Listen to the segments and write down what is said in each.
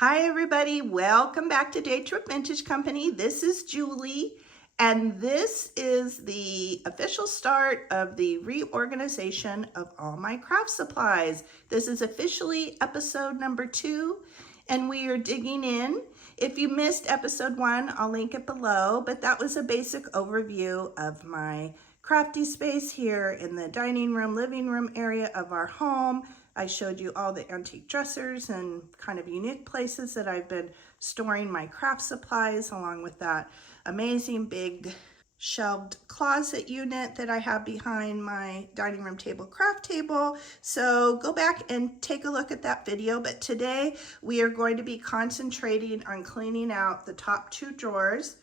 Hi everybody, welcome back to Day Trip Vintage Company. This is Julie, and this is the official start of the reorganization of all my craft supplies. This is officially episode number 2, and we are digging in. If you missed episode 1, I'll link it below, but that was a basic overview of my crafty space here in the dining room, living room area of our home. I showed you all the antique dressers and kind of unique places that I've been storing my craft supplies, along with that amazing big shelved closet unit that I have behind my dining room table craft table. So go back and take a look at that video. But today we are going to be concentrating on cleaning out the top 2 drawers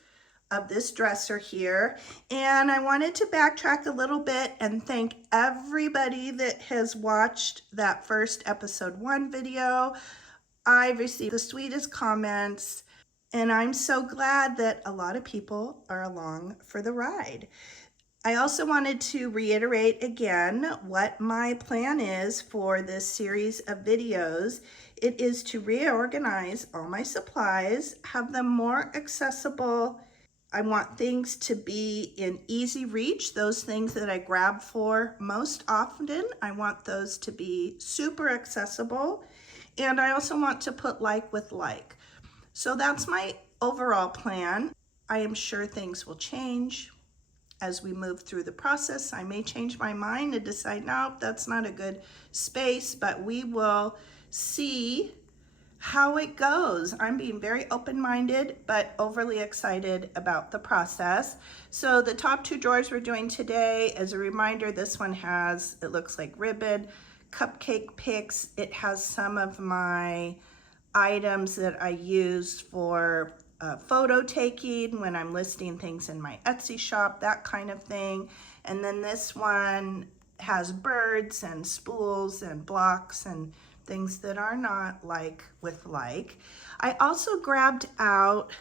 of this dresser here. And I wanted to backtrack a little bit and thank everybody that has watched that first episode 1 video. I've received the sweetest comments, and I'm so glad that a lot of people are along for the ride. I also wanted to reiterate again what my plan is for this series of videos. It is to reorganize all my supplies, have them more accessible. I want things to be in easy reach, those things that I grab for most often. I want those to be super accessible. And I also want to put like with like. So that's my overall plan. I am sure things will change as we move through the process. I may change my mind and decide, no, that's not a good space, but we will see how it goes. I'm being very open-minded, but overly excited about the process. So the top 2 drawers we're doing today, as a reminder, this one has, it looks like ribbon, cupcake picks. It has some of my items that I use for photo taking when I'm listing things in my Etsy shop, that kind of thing. And then this one has birds and spools and blocks and things that are not like with like. I also grabbed out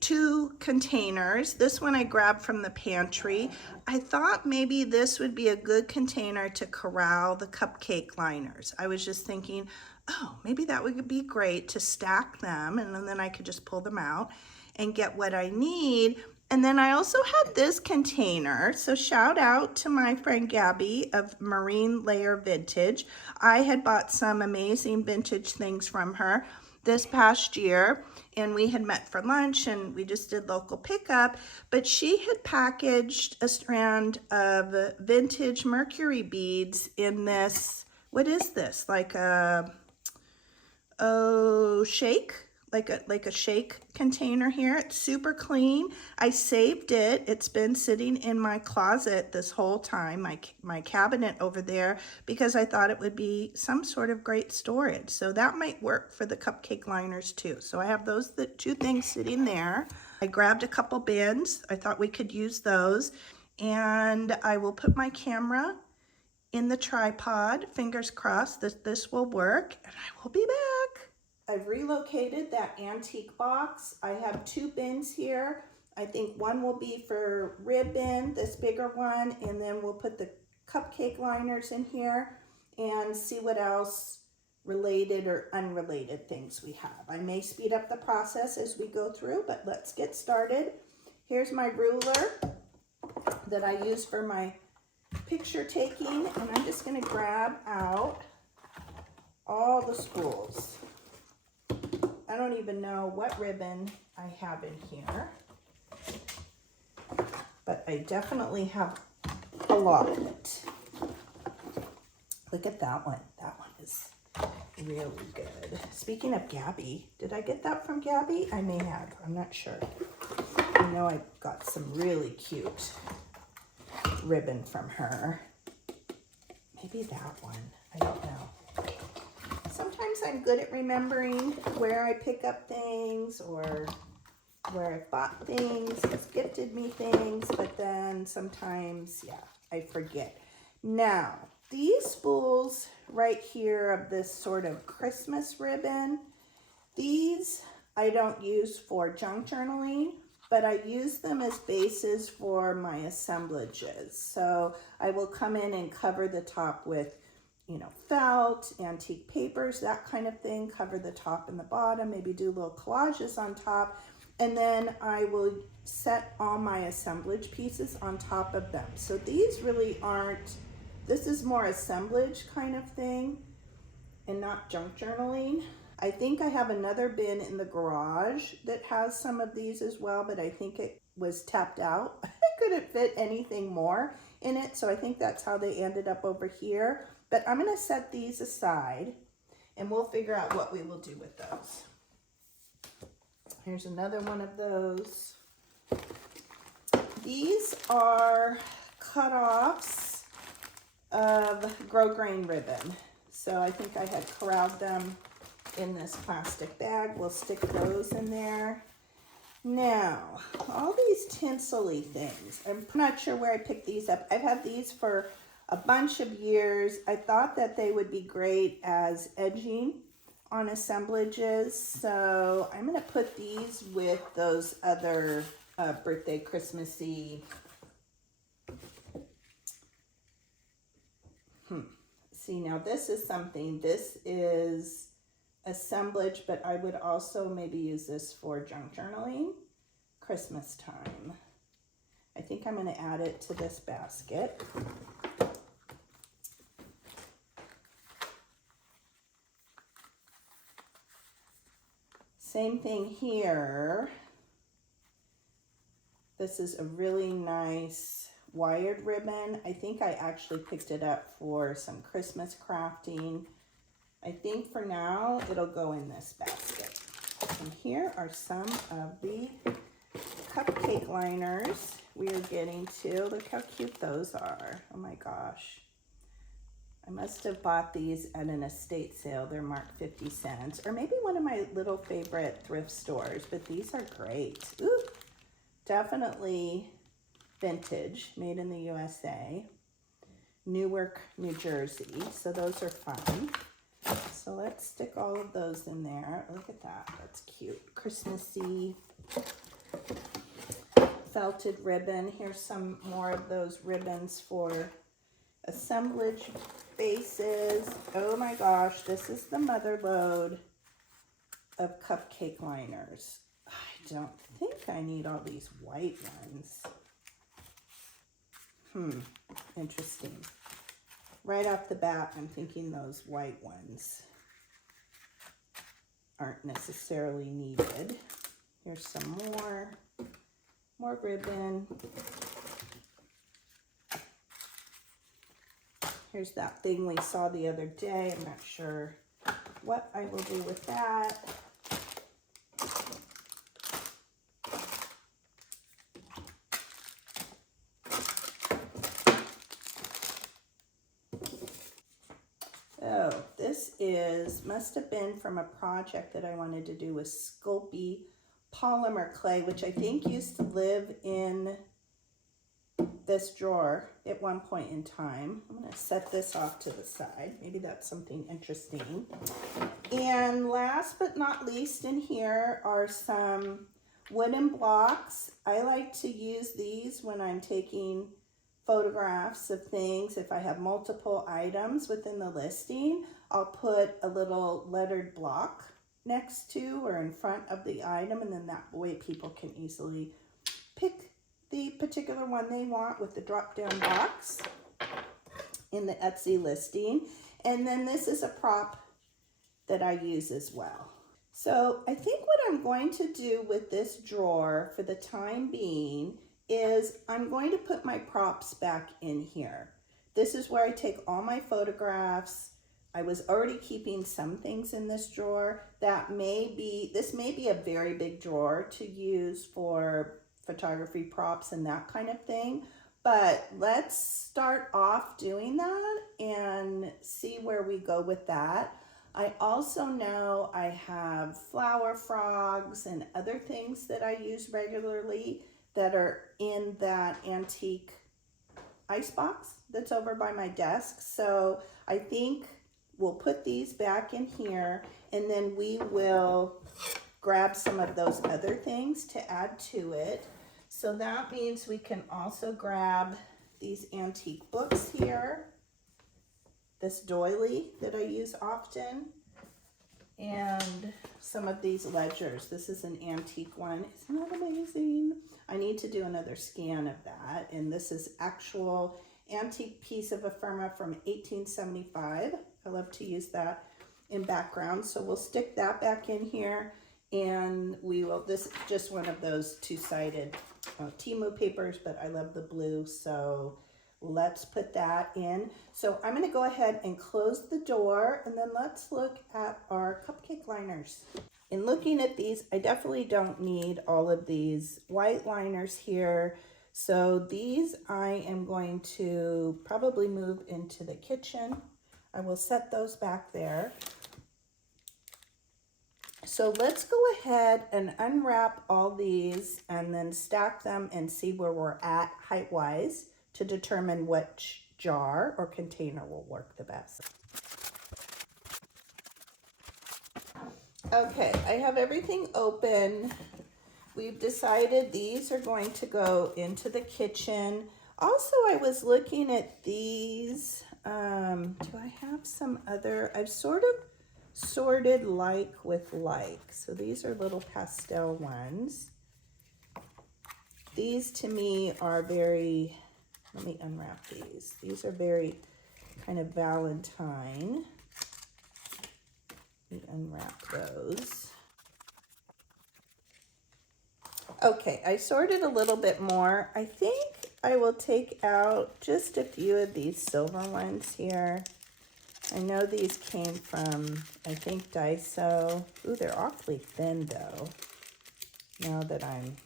2 containers. This one I grabbed from the pantry. I thought maybe this would be a good container to corral the cupcake liners. I was just thinking, oh, maybe that would be great to stack them, and then I could just pull them out and get what I need. And then I also had this container, so shout out to my friend Gabby of Marine Layer Vintage. I had bought some amazing vintage things from her this past year, and we had met for lunch and we just did local pickup, but she had packaged a strand of vintage mercury beads in this, what is this, like a shake, like a shake container here. It's super clean. I saved it. It's been sitting in my closet this whole time, my cabinet over there, because I thought it would be some sort of great storage. So that might work for the cupcake liners too. So I have those 2 things sitting there. I grabbed a couple bins. I thought we could use those. And I will put my camera in the tripod. Fingers crossed that this will work, and I will be back. I've relocated that antique box. I have 2 bins here. I think one will be for ribbon, this bigger one, and then we'll put the cupcake liners in here and see what else related or unrelated things we have. I may speed up the process as we go through, but let's get started. Here's my ruler that I use for my picture taking, and I'm just going to grab out all the spools. I don't even know what ribbon I have in here, but I definitely have a lot of it. Look at that one. That one is really good. Speaking of Gabby, did I get that from Gabby? I may have. I'm not sure. I know I got some really cute ribbon from her. Maybe that one. I don't know. Sometimes I'm good at remembering where I pick up things or where I bought things, who's gifted me things, but then sometimes, yeah, I forget. Now, these spools right here of this sort of Christmas ribbon, these I don't use for junk journaling, but I use them as bases for my assemblages. So I will come in and cover the top with you know, felt, antique papers, that kind of thing, cover the top and the bottom, maybe do little collages on top, and then I will set all my assemblage pieces on top of them. So these really aren't, this is more assemblage kind of thing and not junk journaling. I think I have another bin in the garage that has some of these as well, but I think it was tapped out. I couldn't fit anything more in it, so I think that's how they ended up over here. But I'm gonna set these aside and we'll figure out what we will do with those. Here's another one of those. These are cutoffs of grosgrain ribbon. So I think I had corralled them in this plastic bag. We'll stick those in there. Now, all these tinsel-y things, I'm not sure where I picked these up. I've had these for a bunch of years. I thought that they would be great as edging on assemblages. So I'm gonna put these with those other birthday Christmassy. See, now this is something, this is assemblage, but I would also maybe use this for junk journaling, Christmas time. I think I'm going to add it to this basket. Same thing here. This is a really nice wired ribbon. I think I actually picked it up for some Christmas crafting. I think for now it'll go in this basket. And here are some of the cupcake liners we are getting to. Look how cute those are. Oh my gosh. I must have bought these at an estate sale. They're marked 50 cents, or maybe one of my little favorite thrift stores, but these are great. Ooh, definitely vintage, made in the USA, Newark, New Jersey. So those are fun. So let's stick all of those in there. Look at that, that's cute. Christmassy felted ribbon. Here's some more of those ribbons for assemblage bases. Oh my gosh, this is the mother load of cupcake liners. I don't think I need all these white ones. Interesting. Right off the bat, I'm thinking those white ones aren't necessarily needed. Here's some more ribbon. Here's that thing we saw the other day. I'm not sure what I will do with that. Oh, this must have been from a project that I wanted to do with Sculpey polymer clay, which I think used to live in this drawer at one point in time. I'm going to set this off to the side. Maybe that's something interesting. And last but not least in here are some wooden blocks. I like to use these when I'm taking photographs of things. If I have multiple items within the listing, I'll put a little lettered block next to or in front of the item, and then that way people can easily pick the particular one they want with the drop-down box in the Etsy listing. And then this is a prop that I use as well. So I think what I'm going to do with this drawer for the time being is I'm going to put my props back in here. This is where I take all my photographs. I was already keeping some things in this drawer. This may be a very big drawer to use for photography props and that kind of thing. But let's start off doing that and see where we go with that. I also know I have flower frogs and other things that I use regularly that are in that antique icebox that's over by my desk. So I think we'll put these back in here, and then we will grab some of those other things to add to it. So that means we can also grab these antique books here this doily that I use often, and some of these ledgers. This is an antique one. Isn't that amazing? I need to do another scan of that. And this is actual antique piece of ephemera from 1875. I love to use that in background. So we'll stick that back in here, and we will, this is just one of those two-sided Timu papers, but I love the blue, so let's put that in. So I'm going to go ahead and close the door, and then let's look at our cupcake liners. In looking at these, I definitely don't need all of these white liners here. So these I am going to probably move into the kitchen. I will set those back there. So let's go ahead and unwrap all these and then stack them and see where we're at height-wise to determine which jar or container will work the best. Okay, I have everything open. We've decided these are going to go into the kitchen. Also, I was looking at these. Do I have some other? I've sort of sorted like with like. So these are little pastel ones. These to me are very, let me unwrap these. These are very kind of Valentine. Let me unwrap those. Okay, I sorted a little bit more. I think I will take out just a few of these silver ones here. I know these came from, I think, Daiso. Ooh, they're awfully thin though. Now that I'm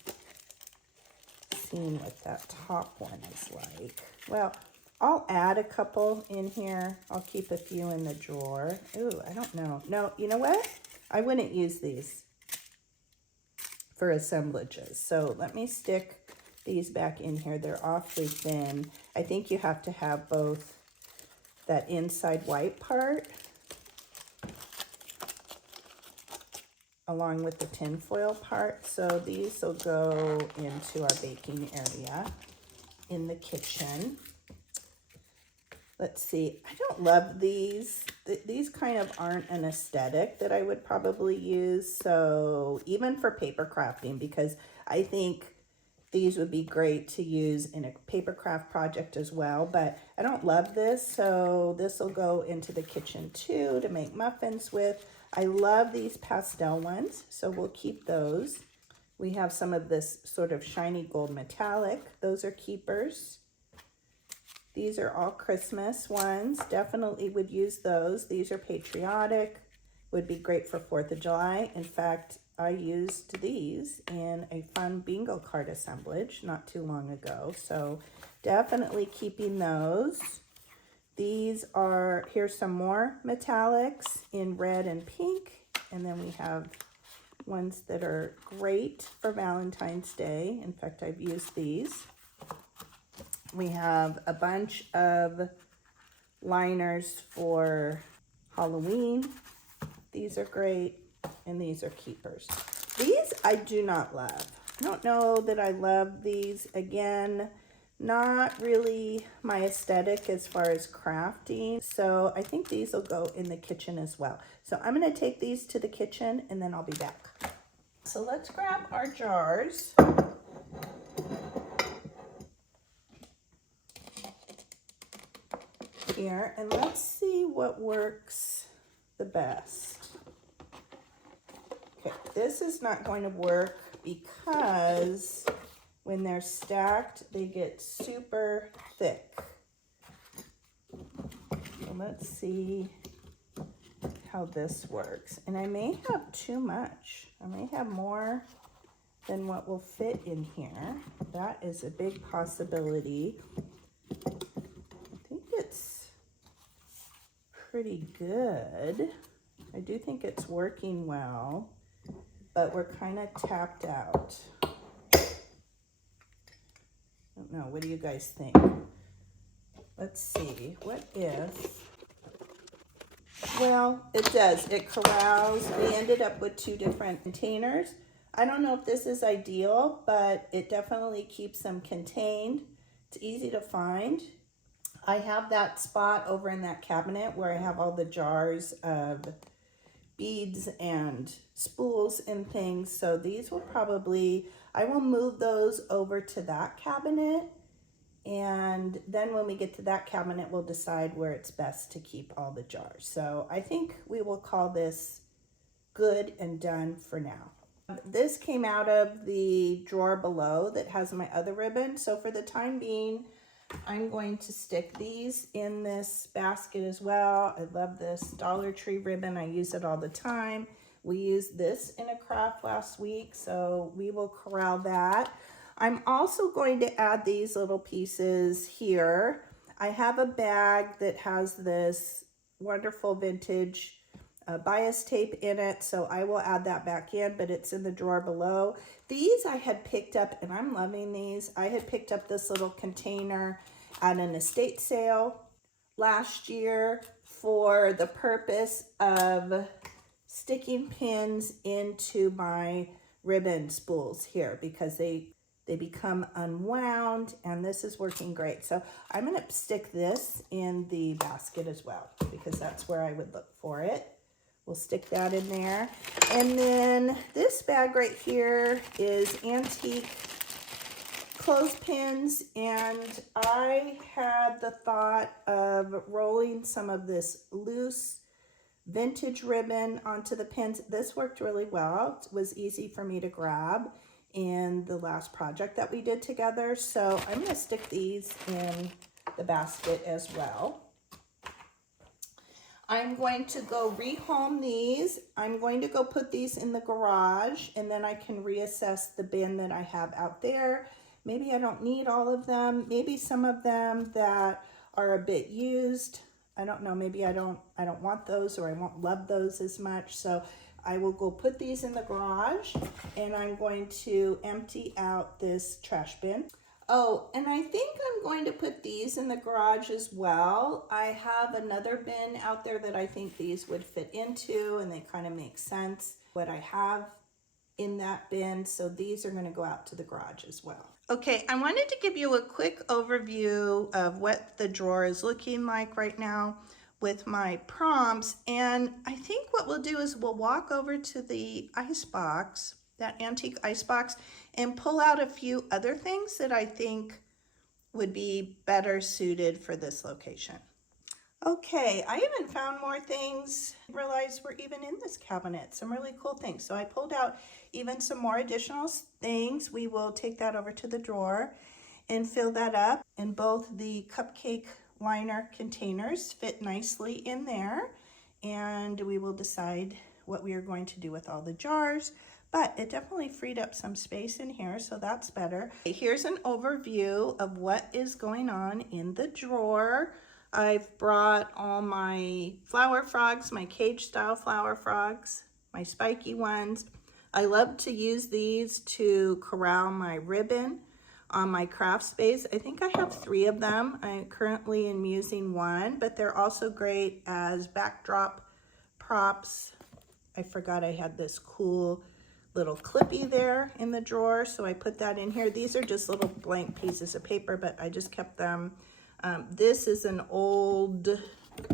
seeing what that top one is like. Well, I'll add a couple in here. I'll keep a few in the drawer. Ooh, I don't know. No, you know what? I wouldn't use these for assemblages. So let me stick these back in here. They're awfully thin. I think you have to have both that inside white part along with the tinfoil part. So these will go into our baking area in the kitchen. Let's see, I don't love these. These kind of aren't an aesthetic that I would probably use. So even for paper crafting, because I think these would be great to use in a paper craft project as well, but I don't love this. So this will go into the kitchen too to make muffins with. I love these pastel ones, so we'll keep those. We have some of this sort of shiny gold metallic. Those are keepers. These are all Christmas ones. Definitely would use those. These are patriotic. Would be great for 4th of July. In fact, I used these in a fun bingo card assemblage not too long ago. So definitely keeping those. These are, here's some more metallics in red and pink. And then we have ones that are great for Valentine's Day. In fact, I've used these. We have a bunch of liners for Halloween. These are great, and these are keepers. These I do not love. I don't know that I love these. Again, not really my aesthetic as far as crafting. So I think these will go in the kitchen as well. So I'm going to take these to the kitchen, and then I'll be back. So let's grab our jars. Here, and let's see what works the best. Okay, this is not going to work because when they're stacked, they get super thick. So let's see how this works. And I may have too much. I may have more than what will fit in here. That is a big possibility. I think it's pretty good. I do think it's working well, but we're kind of tapped out. I don't know, what do you guys think? Let's see, what if, well, it does, it corrals. We ended up with 2 different containers. I don't know if this is ideal, but it definitely keeps them contained. It's easy to find. I have that spot over in that cabinet where I have all the jars of beads and spools and things. So these will probably, I will move those over to that cabinet. And then when we get to that cabinet, we'll decide where it's best to keep all the jars. So I think we will call this good and done for now. This came out of the drawer below that has my other ribbon. So for the time being, I'm going to stick these in this basket as well. I love this Dollar Tree ribbon. I use it all the time. We used this in a craft last week, so we will corral that. I'm also going to add these little pieces here. I have a bag that has this wonderful vintage bias tape in it, so I will add that back in, but it's in the drawer below. These I had picked up, and I'm loving these. I had picked up this little container at an estate sale last year for the purpose of sticking pins into my ribbon spools here because they become unwound, and this is working great. So I'm going to stick this in the basket as well because that's where I would look for it. We'll stick that in there. And then this bag right here is antique clothespins, and I had the thought of rolling some of this loose vintage ribbon onto the pins. This worked really well. It was easy for me to grab in the last project that we did together. So I'm going to stick these in the basket as well. I'm going to go rehome these. I'm going to go put these in the garage, and then I can reassess the bin that I have out there. Maybe I don't need all of them. Maybe some of them that are a bit used, I don't know, maybe I don't want those, or I won't love those as much. So I will go put these in the garage, and I'm going to empty out this trash bin. Oh, and I think I'm going to put these in the garage as well. I have another bin out there that I think these would fit into, and they kind of make sense what I have in that bin. So these are going to go out to the garage as well. Okay, I wanted to give you a quick overview of what the drawer is looking like right now with my prompts. And I think what we'll do is we'll walk over to the ice box, that antique ice box, and pull out a few other things that I think would be better suited for this location. Okay, I even found more things I realized were even in this cabinet, some really cool things. So I pulled out even some more additional things. We will take that over to the drawer and fill that up. And both the cupcake liner containers fit nicely in there. And we will decide what we are going to do with all the jars. But it definitely freed up some space in here, so that's better. Here's an overview of what is going on in the drawer. I've brought all my flower frogs, my cage style flower frogs, my spiky ones. I love to use these to corral my ribbon on my craft space. I think I have 3 of them. I currently am using 1, but they're also great as backdrop props. I forgot I had this cool little clippy there in the drawer, so I put that in here. These are just little blank pieces of paper, but I just kept them. This is an old,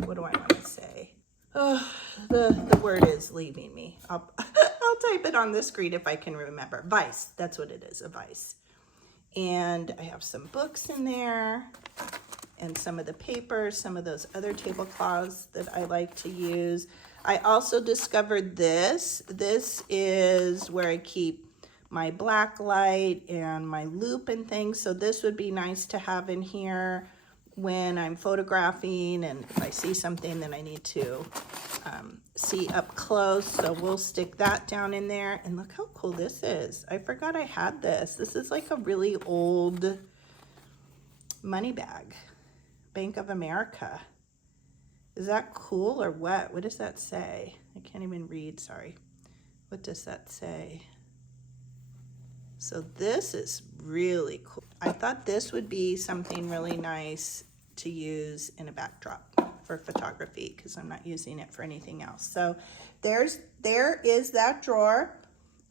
what do I want to say? Oh, the word is leaving me. I'll type it on the screen if I can remember. Vice, that's what it is, a vice. And I have some books in there and some of the paper, some of those other tablecloths that I like to use. I also discovered this. This is where I keep my black light and my loop and things. So this would be nice to have in here when I'm photographing and if I see something that I need to see up close. So we'll stick that down in there. And look how cool this is. I forgot I had this. This is like a really old money bag. Bank of America. Is that cool or what? What does that say? I can't even read, sorry. What does that say? So this is really cool. I thought this would be something really nice to use in a backdrop for photography because I'm not using it for anything else. So there is that drawer.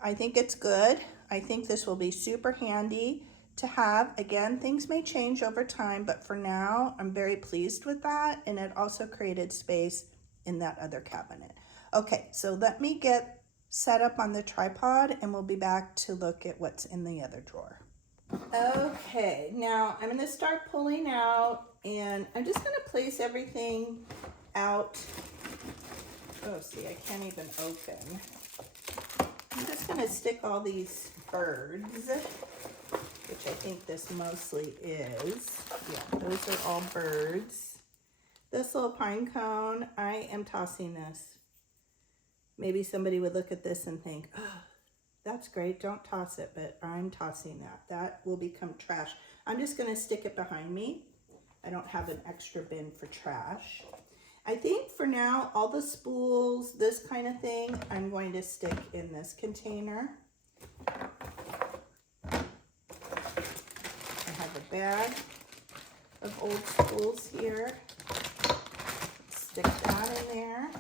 I think it's good. I think this will be super handy to have. Again, things may change over time, but for now, I'm very pleased with that. And it also created space in that other cabinet. Okay, so let me get set up on the tripod and we'll be back to look at what's in the other drawer. Okay, now I'm gonna start pulling out and I'm just gonna place everything out. Oh, see, I can't even open. I'm just gonna stick all these birds, which I think this mostly is. Yeah, those are all birds. This little pine cone, I am tossing this. Maybe somebody would look at this and think, oh, that's great, don't toss it, but I'm tossing that. That will become trash. I'm just gonna stick it behind me. I don't have an extra bin for trash. I think for now, all the spools, this kind of thing, I'm going to stick in this container. I have a bag of old spools here. Stick that in there.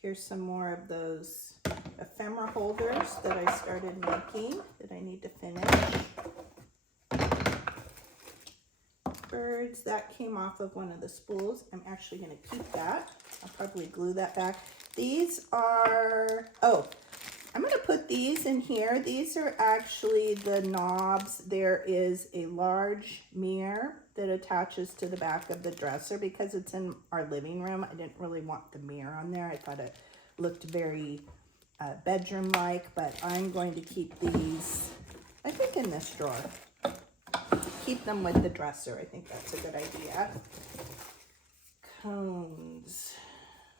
Here's some more of those ephemera holders that I started making that I need to finish. Birds, that came off of one of the spools. I'm actually going to keep that. I'll probably glue that back. These are, oh, I'm going to put these in here. These are actually the knobs. There is a large mirror that attaches to the back of the dresser because it's in our living room. I didn't really want the mirror on there. I thought it looked very bedroom-like, but I'm going to keep these, I think, in this drawer. Keep them with the dresser. I think that's a good idea. Cones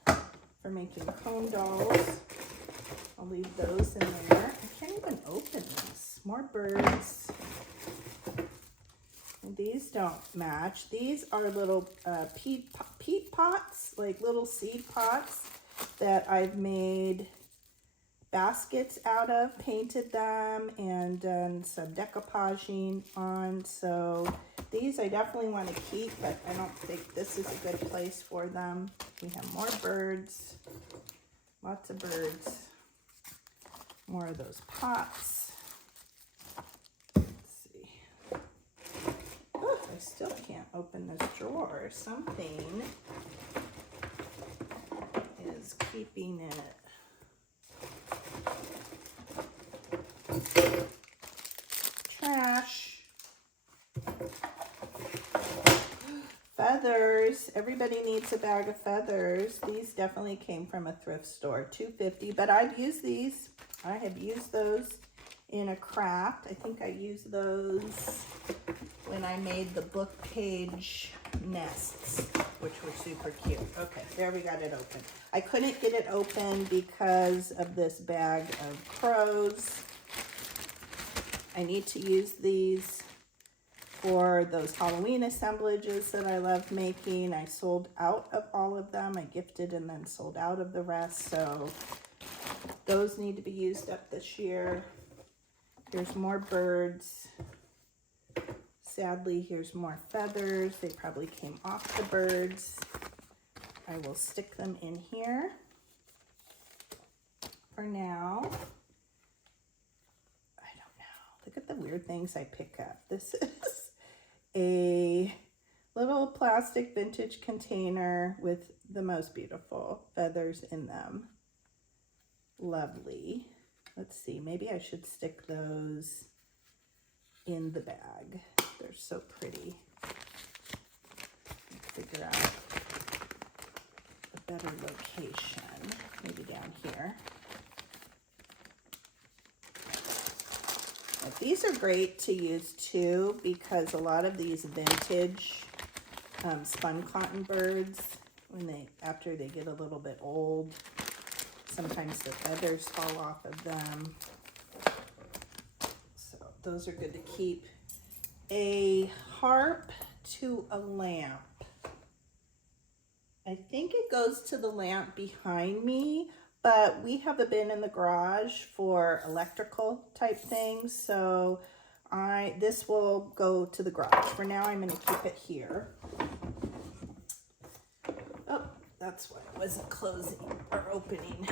for making cone dolls. I'll leave those in there. I can't even open this. More birds. And these don't match. These are little peat pots, like little seed pots that I've made baskets out of, painted them, and done some decoupaging on. So these I definitely want to keep, but I don't think this is a good place for them. We have more birds, lots of birds, more of those pots. Let's see. Oh, I still can't open this drawer. Something is keeping it. Trash. Feathers. Everybody needs a bag of feathers. These definitely came from a thrift store. $2.50, but I've used these. I have used those in a craft. I think I used those when I made the book page nests, which were super cute. Okay, there we got it open. I couldn't get it open because of this bag of crows. I need to use these for those Halloween assemblages that I love making. I sold out of all of them. I gifted and then sold out of the rest. So those need to be used up this year. Here's more birds. Sadly, here's more feathers. They probably came off the birds. I will stick them in here for now. Look at the weird things I pick up. This is a little plastic vintage container with the most beautiful feathers in them. Lovely. Let's see, maybe I should stick those in the bag. They're so pretty. Figure out a better location. Maybe down here. These are great to use too because a lot of these vintage spun cotton birds, after they get a little bit old, sometimes the feathers fall off of them. So those are good to keep. A harp to a lamp. I think it goes to the lamp behind me, but we have a bin in the garage for electrical type things, so this will go to the garage. For now, I'm going to keep it here. Oh, that's why it wasn't closing or opening.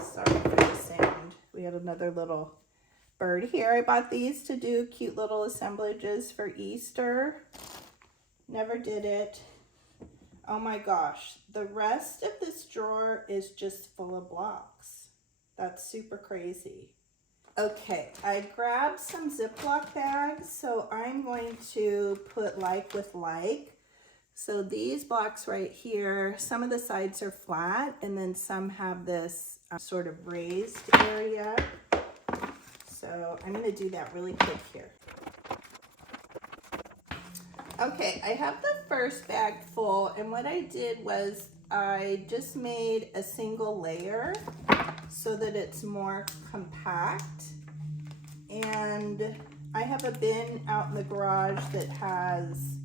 Sorry for the sound. We had another little bird here. I bought these to do cute little assemblages for Easter. Never did it. Oh my gosh, the rest of this drawer is just full of blocks. That's super crazy. Okay, I grabbed some Ziploc bags, so I'm going to put like with like. So these blocks right here, some of the sides are flat and then some have this sort of raised area. So I'm going to do that really quick here. Okay, I have the first bag full, and what I did was I just made a single layer so that it's more compact. And I have a bin out in the garage that has,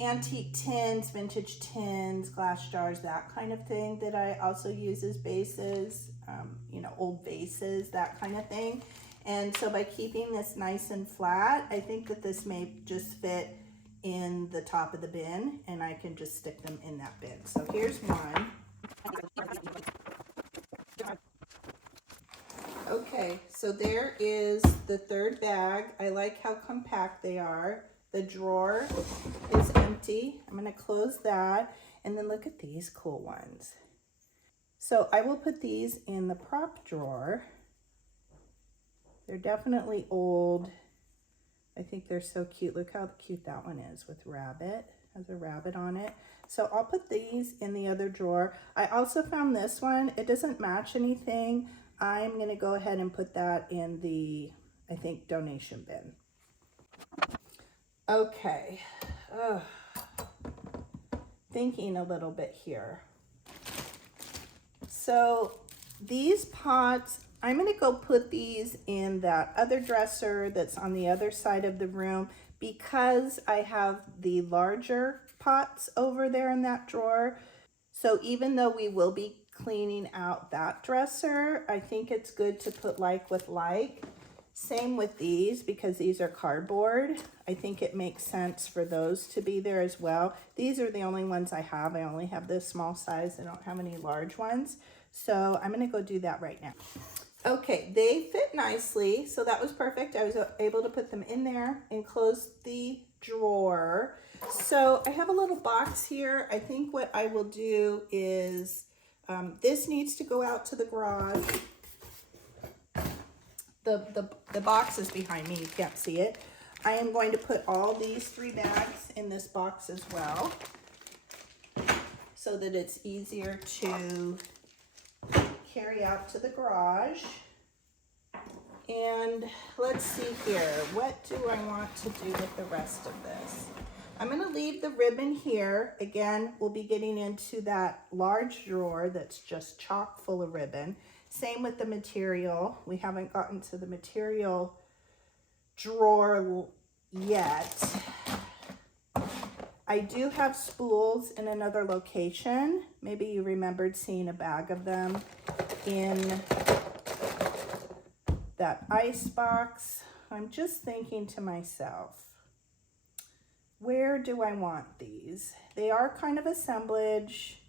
antique tins, vintage tins, glass jars, that kind of thing that I also use as bases, old vases, that kind of thing. And so by keeping this nice and flat, I think that this may just fit in the top of the bin, and I can just stick them in that bin. So here's one. Okay, so there is the third bag. I like how compact they are. The drawer is empty. I'm going to close that, and then look at these cool ones. So I will put these in the prop drawer. They're definitely old. I think they're so cute. Look how cute that one is with rabbit. Has a rabbit on it. So I'll put these in the other drawer. I also found this one. It doesn't match anything. I'm going to go ahead and put that in the, I think, donation bin. Okay. Thinking a little bit here. So these pots, I'm going to go put these in that other dresser that's on the other side of the room because I have the larger pots over there in that drawer. So even though we will be cleaning out that dresser, I think it's good to put like with like. Same with these because these are cardboard. I think it makes sense for those to be there as well. These are the only ones I have. I only have this small size. I don't have any large ones. So I'm going to go do that right now. Okay, they fit nicely. So that was perfect. I was able to put them in there and close the drawer. So I have a little box here. I think what I will do is this needs to go out to the garage. The box is behind me. You can't see it. I am going to put all these 3 bags in this box as well so that it's easier to carry out to the garage. And let's see here. What do I want to do with the rest of this? I'm going to leave the ribbon here. Again, we'll be getting into that large drawer that's just chock full of ribbon. Same with the material. We haven't gotten to the material drawer yet. I do have spools in another location. Maybe you remembered seeing a bag of them in that ice box. I'm just thinking to myself, where do I want these? They are kind of assemblage.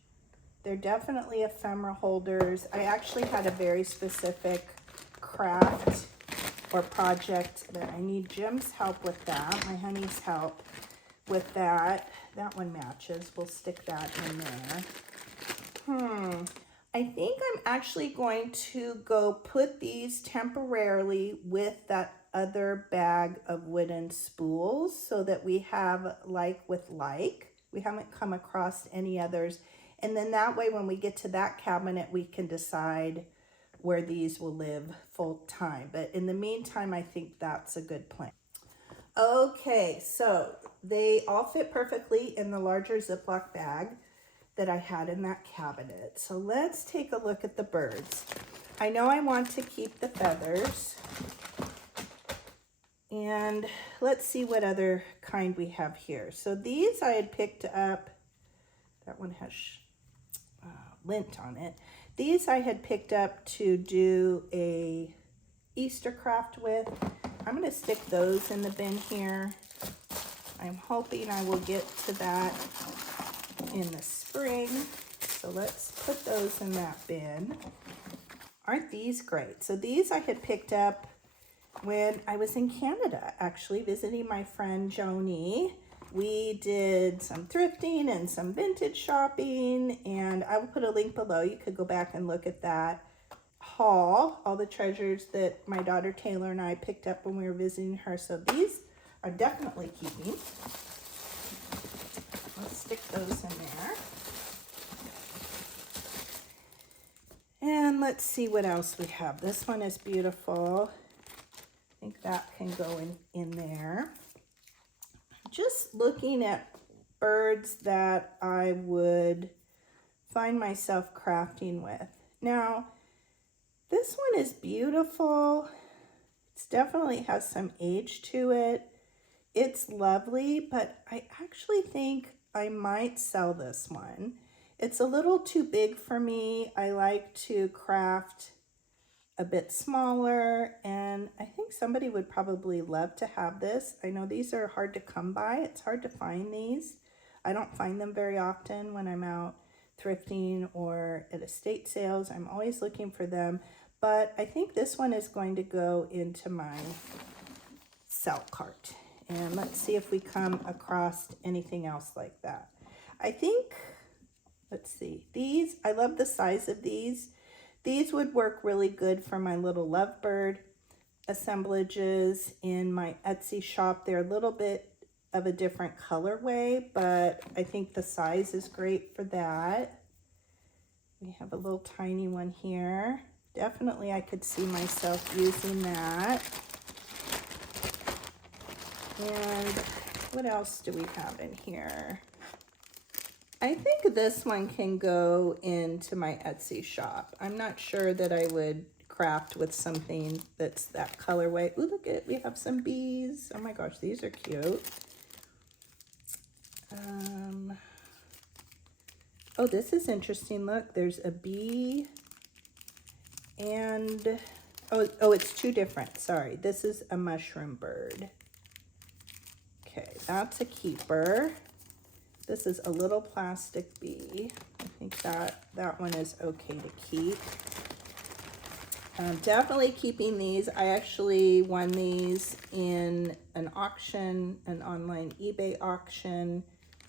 They're definitely ephemera holders. I actually had a very specific craft or project that I need Jim's help with that, my honey's help with that. That one matches. We'll stick that in there. I think I'm actually going to go put these temporarily with that other bag of wooden spools so that we have like with like. We haven't come across any others. And then that way, when we get to that cabinet, we can decide where these will live full time. But in the meantime, I think that's a good plan. Okay, so they all fit perfectly in the larger Ziploc bag that I had in that cabinet. So let's take a look at the birds. I know I want to keep the feathers. And let's see what other kind we have here. So these I had picked up. That one has lint on it. These I had picked up to do a Easter craft with. I'm going to stick those in the bin here. I'm hoping I will get to that in the spring. So let's put those in that bin. Aren't these great? So these I had picked up when I was in Canada, actually visiting my friend Joni. We did some thrifting and some vintage shopping, and I will put a link below. You could go back and look at that haul, all the treasures that my daughter Taylor and I picked up when we were visiting her. So these are definitely keeping. Let's stick those in there. And let's see what else we have. This one is beautiful. I think that can go in there. Just looking at birds that I would find myself crafting with. Now, this one is beautiful. It definitely has some age to it. It's lovely, but I actually think I might sell this one. It's a little too big for me. I like to craft a bit smaller, and I think somebody would probably love to have this. I know these are hard to come by. It's hard to find these. I don't find them very often when I'm out thrifting or at estate sales. I'm always looking for them, but I think this one is going to go into my sell cart. And let's see if we come across anything else like that. I think, let's see, these, I love the size of these. These would work really good for my little lovebird assemblages in my Etsy shop. They're a little bit of a different colorway, but I think the size is great for that. We have a little tiny one here. Definitely I could see myself using that. And what else do we have in here? I think this one can go into my Etsy shop. I'm not sure that I would craft with something that's that colorway. Ooh, look at, we have some bees. Oh my gosh, these are cute. Oh, this is interesting. Look, there's a bee and, oh, it's two different. Sorry, this is a mushroom bird. Okay, that's a keeper. This is a little plastic bee. I think that one is okay to keep. Definitely keeping these. I actually won these in an auction, an online eBay auction,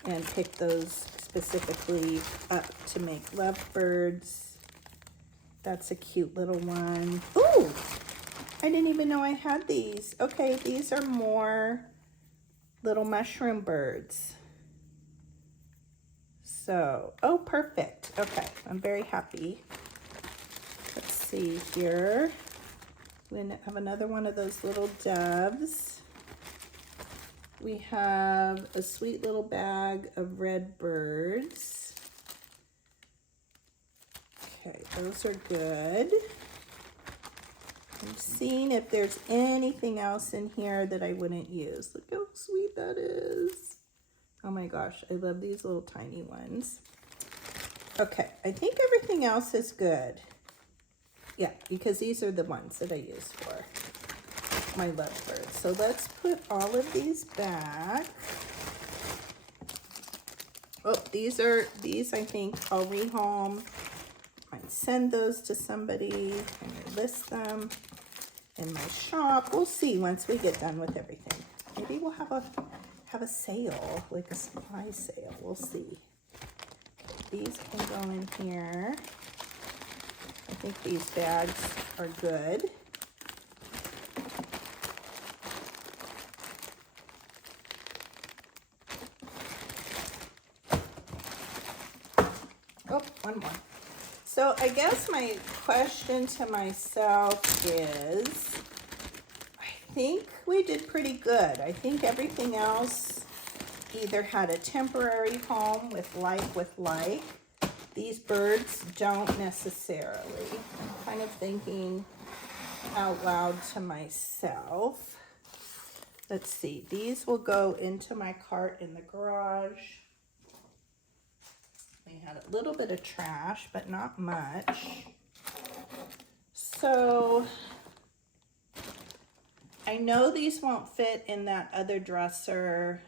and picked those specifically up to make lovebirds. That's a cute little one. Ooh, I didn't even know I had these. Okay, these are more little mushroom birds. So, oh, perfect. Okay, I'm very happy. Let's see here. We have another one of those little doves. We have a sweet little bag of red birds. Okay, those are good. I'm seeing if there's anything else in here that I wouldn't use. Look how sweet that is. Oh my gosh, I love these little tiny ones. Okay, I think everything else is good. Yeah, because these are the ones that I use for my lovebirds. So let's put all of these back. Oh, these I think I'll rehome. I might send those to somebody and list them in my shop. We'll see once we get done with everything. Maybe we'll have a sale, like a supply sale. We'll see. These can go in here. I think these bags are good. Oh, one more. So I guess my question to myself is, I think we did pretty good. I think everything else either had a temporary home with like. These birds don't necessarily. I'm kind of thinking out loud to myself. Let's see, these will go into my cart in the garage. We had a little bit of trash, but not much. So I know these won't fit in that other dresser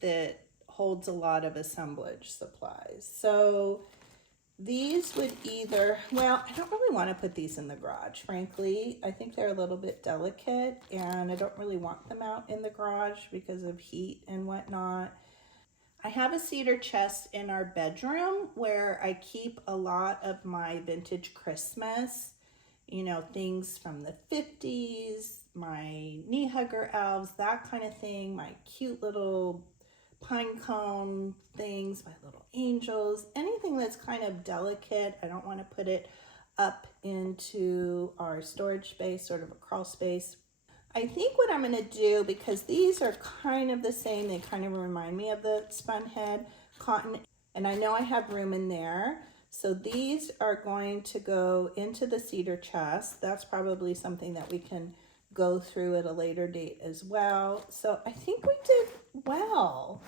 that holds a lot of assemblage supplies. So These would either, well, I don't really want to put these in the garage, frankly. I think they're a little bit delicate and I don't really want them out in the garage because of heat and whatnot. I have a cedar chest in our bedroom where I keep a lot of my vintage Christmas, you know, things from the 50s, my knee hugger elves, that kind of thing, my cute little pine cone things, my little angels, anything that's kind of delicate. I don't want to put it up into our storage space, sort of a crawl space. I think what I'm going to do, because these are kind of the same, they kind of remind me of the Spunhead cotton, and I know I have room in there. So these are going to go into the cedar chest. That's probably something that we can go through at a later date as well. So I think we did well.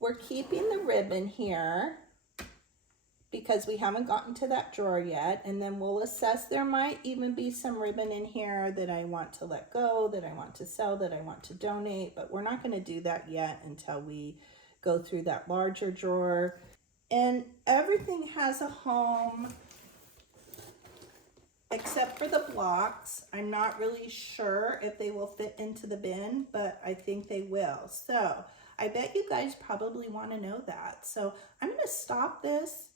We're keeping the ribbon here because we haven't gotten to that drawer yet, and then we'll assess. There might even be some ribbon in here that I want to let go, that I want to sell, that I want to donate, but we're not going to do that yet until we go through that larger drawer. And everything has a home except for the blocks. I'm not really sure if they will fit into the bin, but I think they will. So I bet you guys probably want to know that. So I'm going to stop this,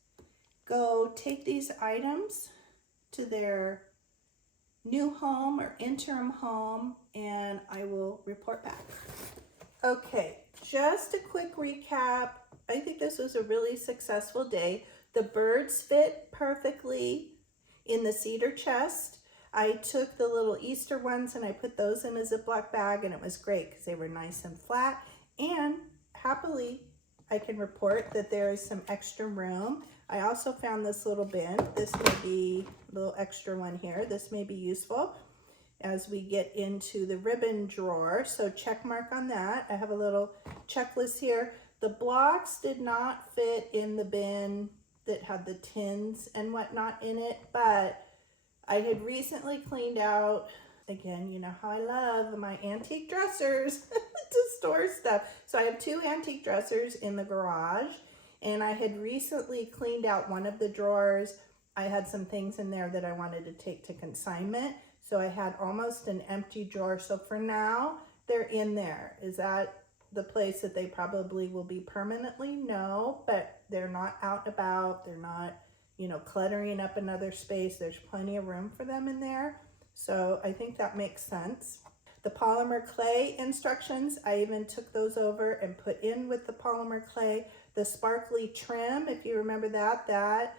go take these items to their new home or interim home, and I will report back. Okay, just a quick recap. I think this was a really successful day. The birds fit perfectly in the cedar chest. I took the little Easter ones and I put those in a Ziploc bag, and it was great because they were nice and flat. And happily, I can report that there is some extra room. I also found this little bin. This may be a little extra one here. This may be useful as we get into the ribbon drawer. So check mark on that. I have a little checklist here. The blocks did not fit in the bin that had the tins and whatnot in it, but I had recently cleaned out, again, you know how I love my antique dressers to store stuff. So I have 2 antique dressers in the garage, and I had recently cleaned out one of the drawers. I had some things in there that I wanted to take to consignment. So I had almost an empty drawer. So for now, they're in there. Is that the place that they probably will be permanently? No, but they're not out and about. They're not, you know, cluttering up another space. There's plenty of room for them in there. So I think that makes sense. The polymer clay instructions, I even took those over and put in with the polymer clay. The sparkly trim, if you remember that, that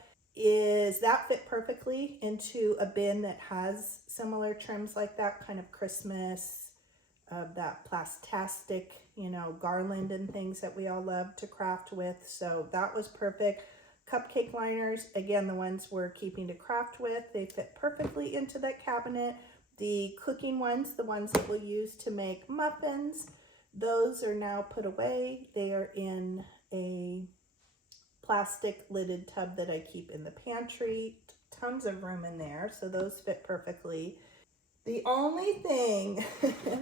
fit perfectly into a bin that has similar trims like that, kind of Christmas, that plastastic, you know, garland and things that we all love to craft with. So that was perfect. Cupcake liners, again, the ones we're keeping to craft with, they fit perfectly into that cabinet. The cooking ones, the ones that we'll use to make muffins, those are now put away. They are in a plastic lidded tub that I keep in the pantry. Tons of room in there, so those fit perfectly. The only thing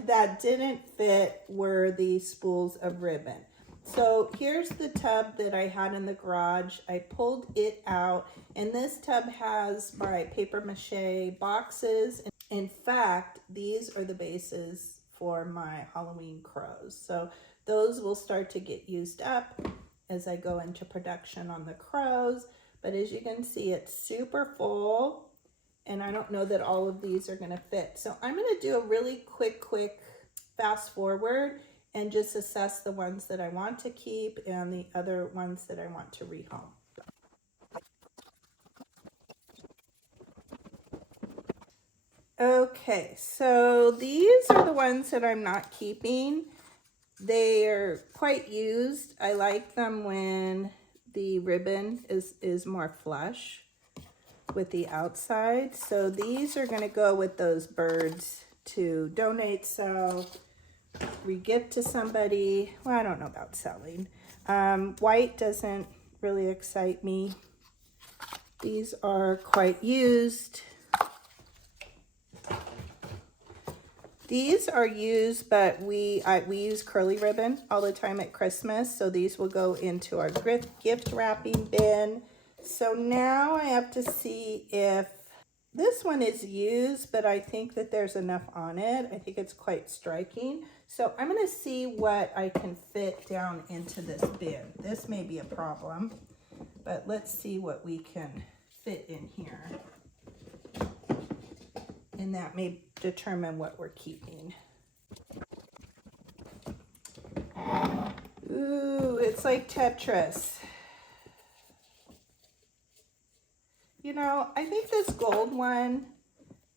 that didn't fit were the spools of ribbon. So here's the tub that I had in the garage. I pulled it out, and this tub has my paper mache boxes. In fact, these are the bases for my Halloween crows. So those will start to get used up as I go into production on the crows. But as you can see, it's super full, and I don't know that all of these are gonna fit. So I'm gonna do a really quick fast forward and just assess the ones that I want to keep and the other ones that I want to rehome. Okay, so these are the ones that I'm not keeping. They are quite used. I like them when the ribbon is more flush with the outside. So these are gonna go with those birds to donate, sell, re-gift to somebody. Well, I don't know about selling. White doesn't really excite me. These are quite used. These are used, but we use curly ribbon all the time at Christmas, so these will go into our gift wrapping bin. So now I have to see if this one is used, but I think that there's enough on it. I think it's quite striking. So I'm going to see what I can fit down into this bin. This may be a problem, but let's see what we can fit in here. And that may determine what we're keeping. Ooh, it's like Tetris. You know, I think this gold one,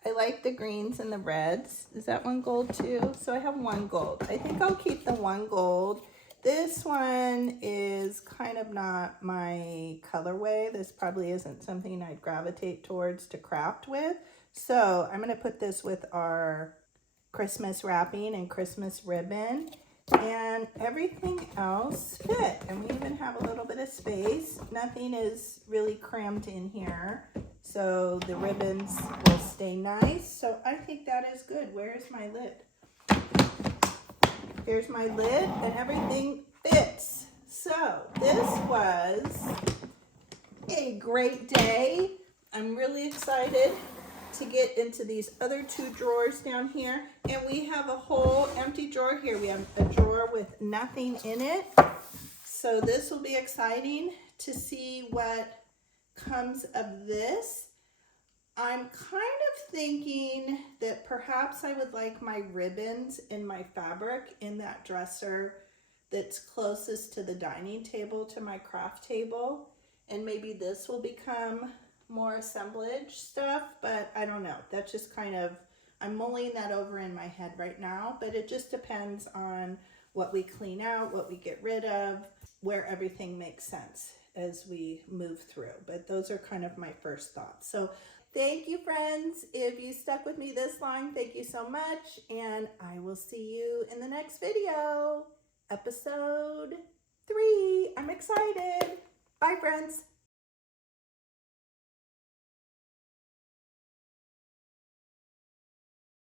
I like the greens and the reds. Is that one gold too? So I have one gold. I think I'll keep the one gold. This one is kind of not my colorway. This probably isn't something I'd gravitate towards to craft with. So I'm going to put this with our Christmas wrapping and Christmas ribbon. And everything else fit. And we even have a little bit of space. Nothing is really crammed in here. So the ribbons will stay nice. So I think that is good. Where's my lid? Here's my lid and everything fits. So this was a great day. I'm really excited to get into these other two drawers down here, and we have a whole empty drawer here. We have a drawer with nothing in it, so this will be exciting to see what comes of this. I'm kind of thinking that perhaps I would like my ribbons and my fabric in that dresser that's closest to the dining table, to my craft table, and maybe this will become more assemblage stuff, but I don't know. That's just kind of, I'm mulling that over in my head right now, but it just depends on what we clean out, what we get rid of, where everything makes sense as we move through. But those are kind of my first thoughts. So thank you, friends. If you stuck with me this long, thank you so much, and I will see you in the next video, episode 3. I'm excited. Bye, friends.